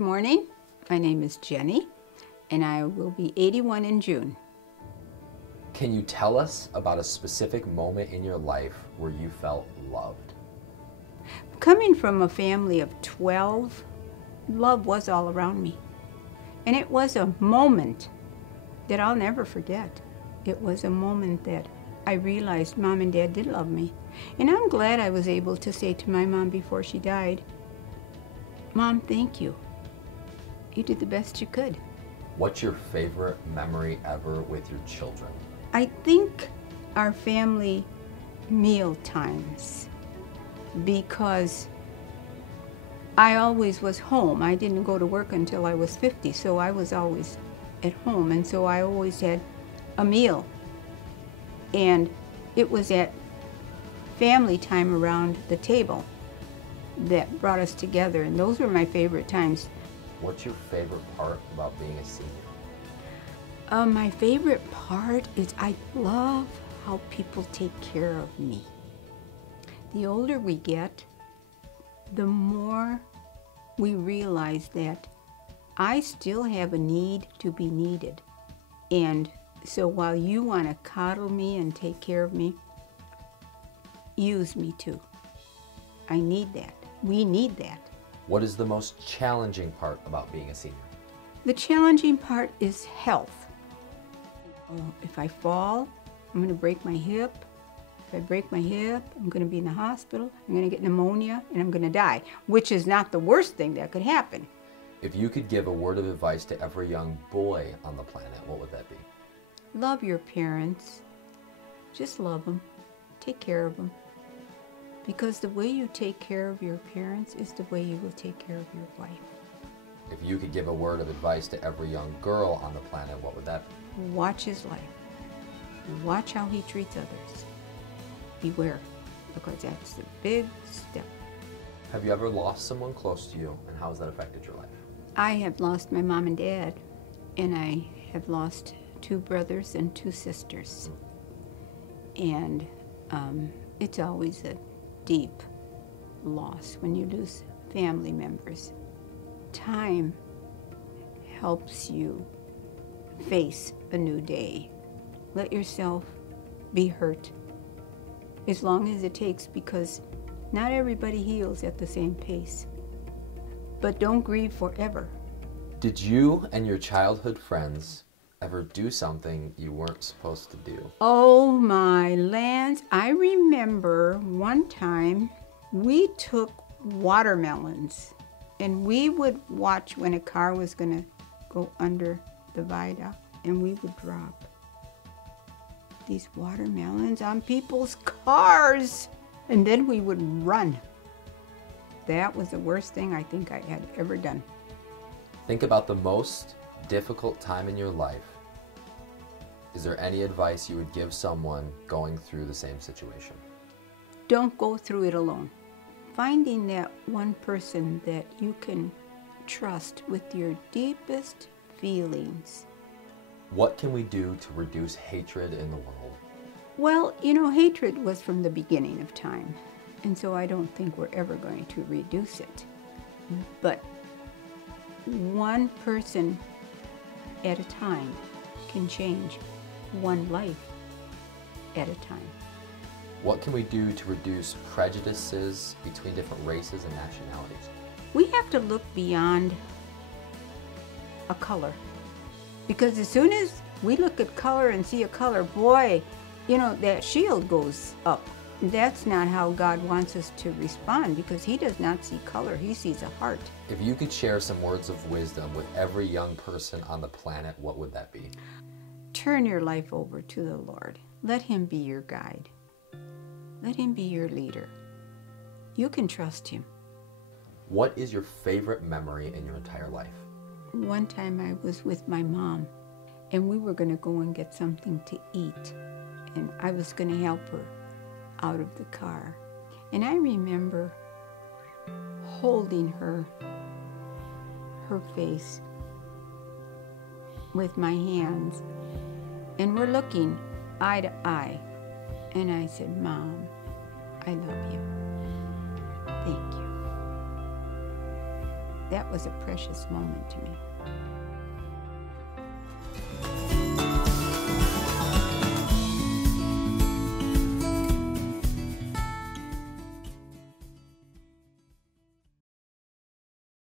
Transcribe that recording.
morning. My name is Jenny, and I will be 81 in June. Can you tell us about a specific moment in your life where you felt loved? Coming from a family of 12, love was all around me. And it was a moment that I'll never forget. It was a moment that I realized Mom and Dad did love me. And I'm glad I was able to say to my mom before she died, "Mom, thank you. You did the best you could." What's your favorite memory ever with your children? I think our family meal times, because I always was home. I didn't go to work until I was 50, so I was always at home, and so I always had a meal. And it was at family time around the table that brought us together, and those were my favorite times. What's your favorite part about being a senior? My favorite part is I love how people take care of me. The older we get, the more we realize that I still have a need to be needed. And so while you want to coddle me and take care of me, use me too. I need that. We need that. What is the most challenging part about being a senior? The challenging part is health. Oh, if I fall, I'm going to break my hip. If I break my hip, I'm going to be in the hospital, I'm going to get pneumonia, and I'm going to die, which is not the worst thing that could happen. If you could give a word of advice to every young boy on the planet, what would that be? Love your parents. Just love them. Take care of them. Because the way you take care of your parents is the way you will take care of your wife. If you could give a word of advice to every young girl on the planet, what would that be? Watch his life. Watch how he treats others. Beware, because that's the big step. Have you ever lost someone close to you, and how has that affected your life? I have lost my mom and dad, and I have lost 2 brothers and 2 sisters. And it's always a deep loss when you lose family members. Time helps you face a new day. Let yourself be hurt as long as it takes, because not everybody heals at the same pace. But don't grieve forever. Did you and your childhood friends ever do something you weren't supposed to do? Oh my lands, I remember one time we took watermelons and we would watch when a car was gonna go under the viaduct, and we would drop these watermelons on people's cars, and then we would run. That was the worst thing I think I had ever done. Think about the most difficult time in your life. Is there any advice you would give someone going through the same situation? Don't go through it alone. Finding that one person that you can trust with your deepest feelings. What can we do to reduce hatred in the world? Well, you know, hatred was from the beginning of time, and so I don't think we're ever going to reduce it. But one person at a time can change one life at a time. What can we do to reduce prejudices between different races and nationalities? We have to look beyond a color. Because as soon as we look at color and see a color, boy, you know, that shield goes up. That's not how God wants us to respond, because He does not see color, He sees a heart. If you could share some words of wisdom with every young person on the planet, what would that be? Turn your life over to the Lord. Let Him be your guide. Let Him be your leader. You can trust Him. What is your favorite memory in your entire life? One time I was with my mom, and we were going to go and get something to eat, and I was going to help her out of the car. And I remember holding her face with my hands, and we're looking eye to eye, and I said, "Mom, I love you. Thank you." that was a precious moment to me.